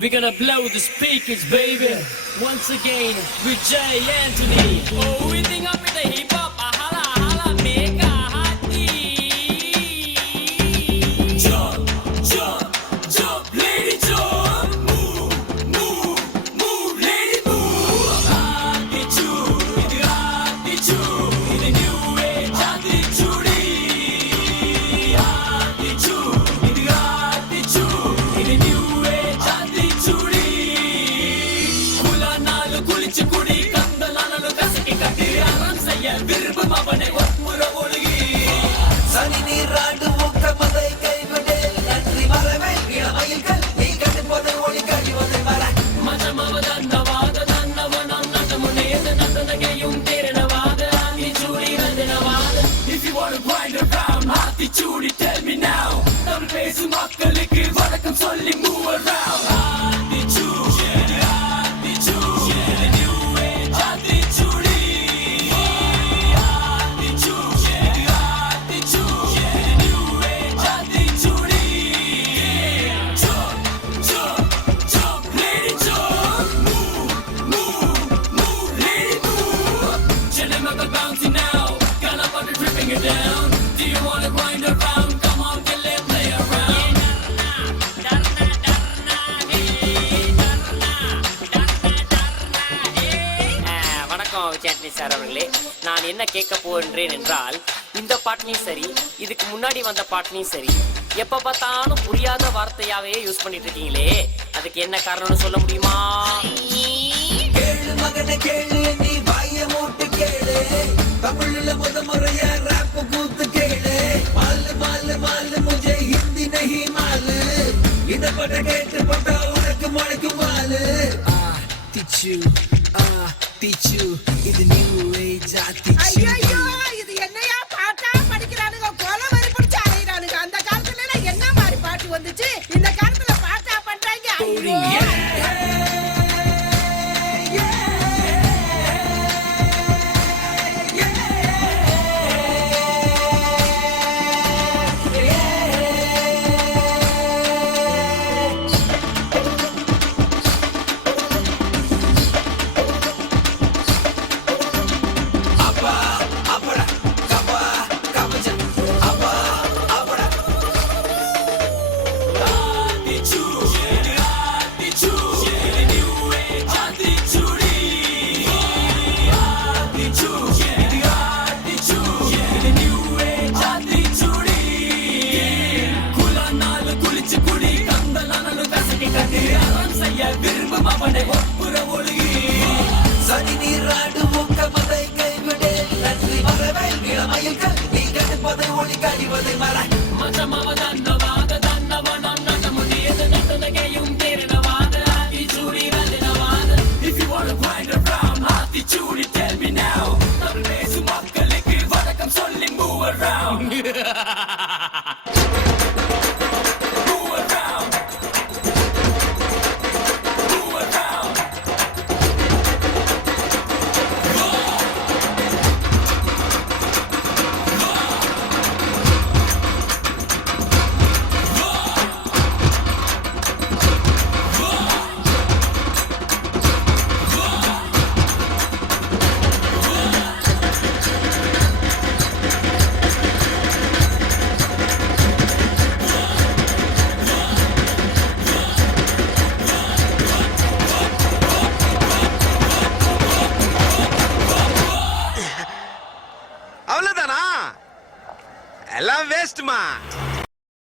We're gonna blow the speakers, baby. Once again, with Jay Anthony. Oh, we think up with the hip hop. Hala, hala, make a hearty. Jump, jump, jump, lady, jump. Move, move, move, lady, move. Attitude, இது attitude. இது new age attitude. Attitude, இது attitude. இது new age attitude. குலானாலு குளிச்சு குடி கந்தலானாலு கசக்கி கட்டி அறம் செய்ய விரும்பும் அவனை ஒப்புற ஒழுகி சனி நீராண்டு ஊக்கமதை கைவிடு நன்றி வரவே இளமயில்கள் நீ கட்டுப்பதை ஒளி கழிவதை வர மஜமவ தன்னவாத தன்னவனம் நட்டமுனேத நட்டனகையும் தேரணவாத Aathichoodi ரந்தனவாத If you wanna grind around Aathichoodi tell me now Tamil பேசும் மக்களுக்கு வணக்கம் சொல்லி move around Aathichoodi Aathichoodi new age Aathichoodi Aathichoodi Aathichoodi new age Aathichoodi Jump, jump, jump, lady, jump. Move, move, move, lady, move. Chillin' up the bouncy now. Got up on the dripping it down. Do you wanna grind around? Come on, get lit, play around. வணக்கம் விஜயாத்மி sir அவர்களே. நான் என்ன கேட்க போகின்றேன் என்றால், இந்த பாட்டிலையும் சரி, இதுக்கு முன்னாடி வந்த பாட்டிலையும் சரி, எப்ப பார்த்தாலும் புரியாத வார்த்தையாவே யூஸ் பண்ணிட்டு இருக்கீங்களே, அதுக்கு என்ன காரணம்னு சொல்ல முடியுமா? கேளு மகனை கேளு நீ வாய மூட்டு கேளு தமிழ்ல முறையா ராப் கூத்து கேளு மாலு மாலு மாலு முझे हिंदी नहीं मालू இத பட கேட்டு பட்டா உனக்கு முளைக்கும் மாலு திச்சு இது நியூ ஏஜ் ஆத்திச்சு ஐயோ இது என்னையா பாட்டா படிக்கிறானுங்க கொலை வரி பிடிச்சு அலையிறானுங்க அந்த காலத்துல எல்லாம் என்ன மாதிரி பாட்டு வந்துச்சு இந்த காலத்துல பாட்டா பண்றாங்க ஐயோ விரும்பும் அவனை ஒப்புற ஒழுகி சனி நீராண்டு ஊக்கமதை கைவிடு நன்றி வரவே இளமயில்கள் நீ கட்டுப்பதை ஒளி கழிவதை மற மஜமவ தன்னவாத தன்னவனம் நட்டமுனேத நட்டனகையும் தேரணவாத Aathichoodi ரந்தனவாத If you wanna grind around Aathichoodi tell me now Tamil பேசும் மக்களுக்கு வணக்கம் சொல்லி move around Move around Move around அவ்வளவுதானா? எல்லாம் வேஸ்ட்மா.